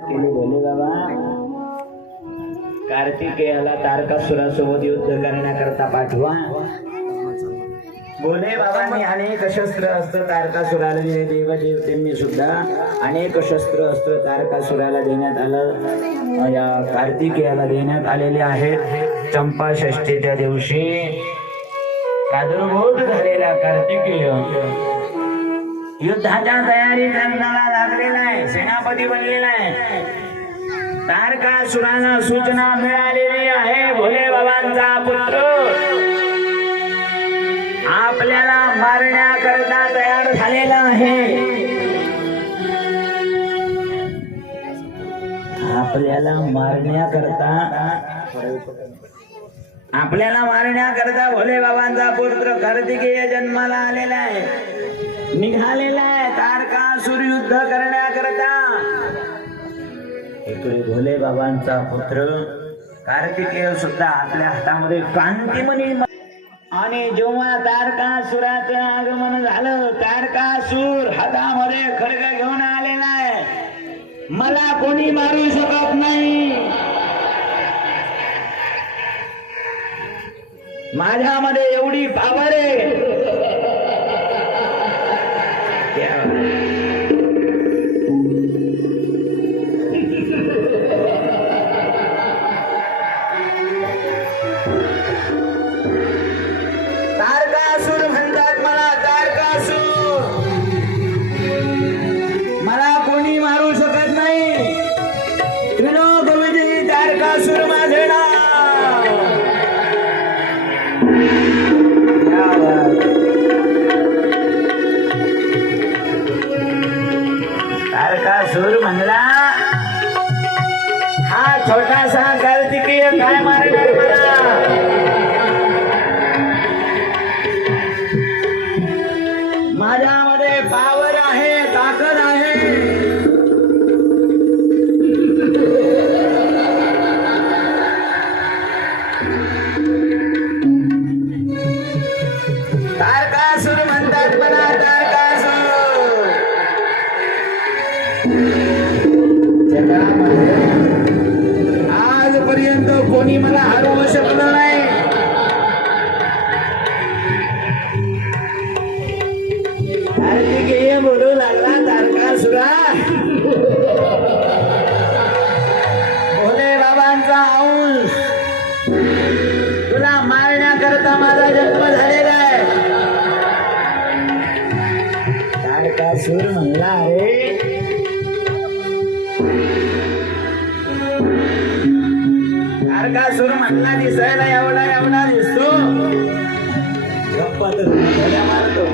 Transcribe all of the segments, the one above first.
भोले बाबा कार्तिकेयाला तारकासुरासोबत युद्ध करण्याकरता पाठवा. भोले बाबांनी अनेक शस्त्र अस्त्र तारकासुराला दिले देवदेवतेंनी सुद्धा अनेक शस्त्र अस्त्र तारकासुराला देण्यात आलं. या कार्तिकेयाला देण्यात आलेले आहेत. चंपा षष्टीच्या दिवशी प्रादुर्भूत झालेला कार्तिकेय. युद्धाच्या तयारी करण्याला लागलेला आहे सेनापती बनलेला आहे. तारकासुरानं सूचना मिळालेली आहे भोले बाबांचा पुत्र. आपल्याला मारण्याकरता तयार झालेला आहे. आपल्याला मारण्याकरता आपल्याला मारण्याकरता भोले बाबांचा पुत्र कार्तिकेय जन्माला आलेला आहे. निघालेला आहे. तारकासूर युद्ध करण्याकरता. इकडे भोले बाबांचा पुत्र कार्तिकेय सुद्धा आपल्या हातामध्ये कांतिमणी आणि जेव्हा तारकासुराचं आगमन झालं तारकासूर हातामध्ये खडग घेऊन आलेला आहे. मला कोणी मारू शकत नाही. माझ्यामध्ये एवढी पावर आहे तारकासूर म्हणला? हा छोटासा कार्तिकीय काय मारणार मला? माझ्यामध्ये पाव तारकासूर म्हणला दिसायला एवढा एवढा दिसतो. गप्पा तर मारतो.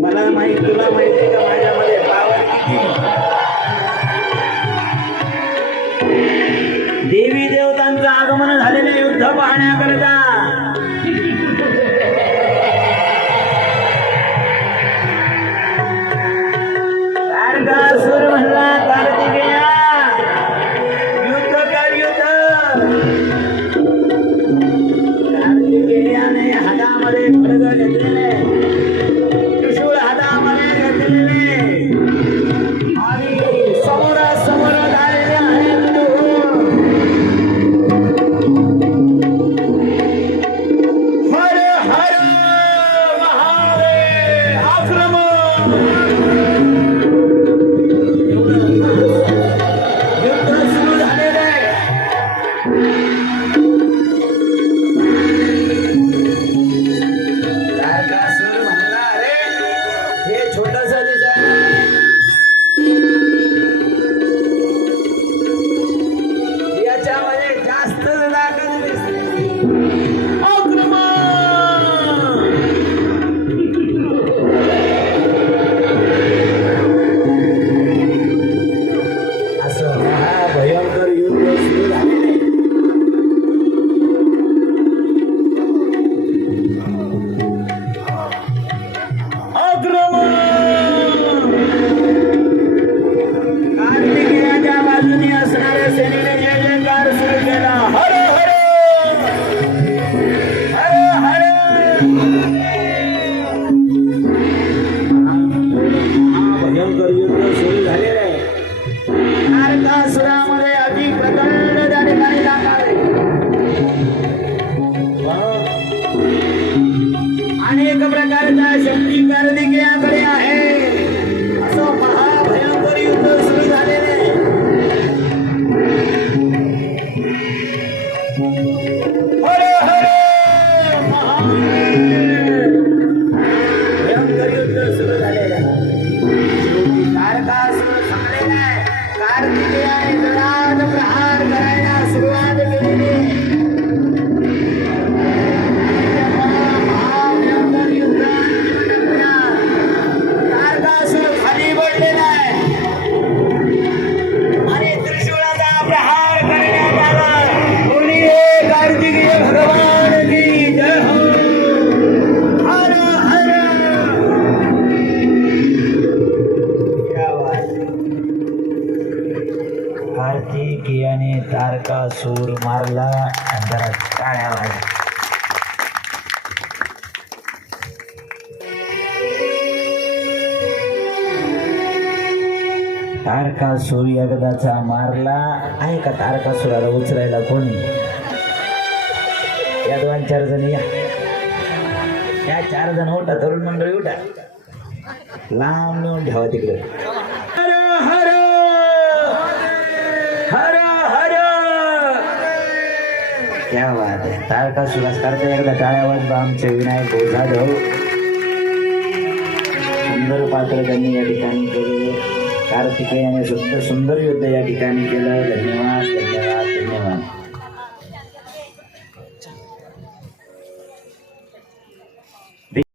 मला माहीत तुला माहिती का माझ्यामध्ये કરીએ कार्तिकेयाने तारकासूर मारला आणि जरा टाळ्या वाजल्या. तारकासूर एकदाचा मारला. आहे का तारकासुराला उचलायला कोणी? या दोन चार जण या. या चार जण उठा तरुण मंडळी उठा. लांब नेऊन ठेवा तिकडे. क्या बात आहे तारकासुरास करता एकदा टाळ्या वाजवा आमचे विनायक ओझा जाऊ सुंदर पात्र त्यांनी या ठिकाणी केले कार्तिकेयाने सुद्धा सुंदर युद्ध या ठिकाणी केलं धन्यवाद धन्यवाद धन्यवाद।